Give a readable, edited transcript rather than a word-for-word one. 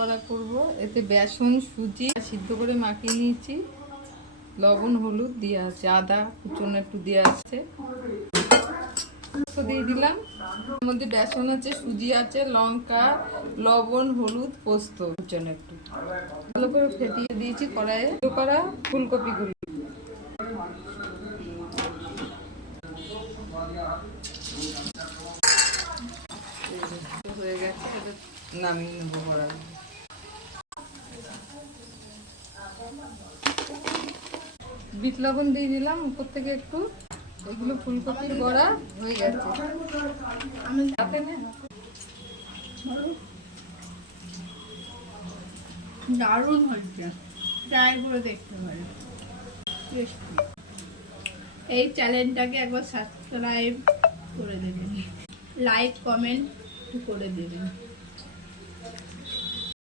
বড়া করব। এতে বেসন সুজি সিদ্ধ করে মাখিয়ে নিয়েছি, লবণ হলুদ দেওয়া আছে, আদা কুচনো একটু দেওয়া আছে, দিয়ে দিলাম। এর মধ্যে বেসন আছে, সুজি আছে, লঙ্কা, লবণ, হলুদ, পোস্ত কুচনো একটু ভালো করে ফেটিয়ে দিয়েছি কড়াইয়ে। করা ফুলকপিগুলো হয়ে গেছে, এটা নামিয়ে নেবো বড়া। বিট লবণ দিয়ে দিলাম উপর থেকে একটু। এগুলো ফুলকপির বড়া হয়ে গেছে। আমি দারুণ হচ্ছে, ট্রাই করে দেখতে পারেন। এই চ্যানেলটাকে একবার সাবস্ক্রাইব করে দেবেন, লাইক কমেন্ট করে দেবেন।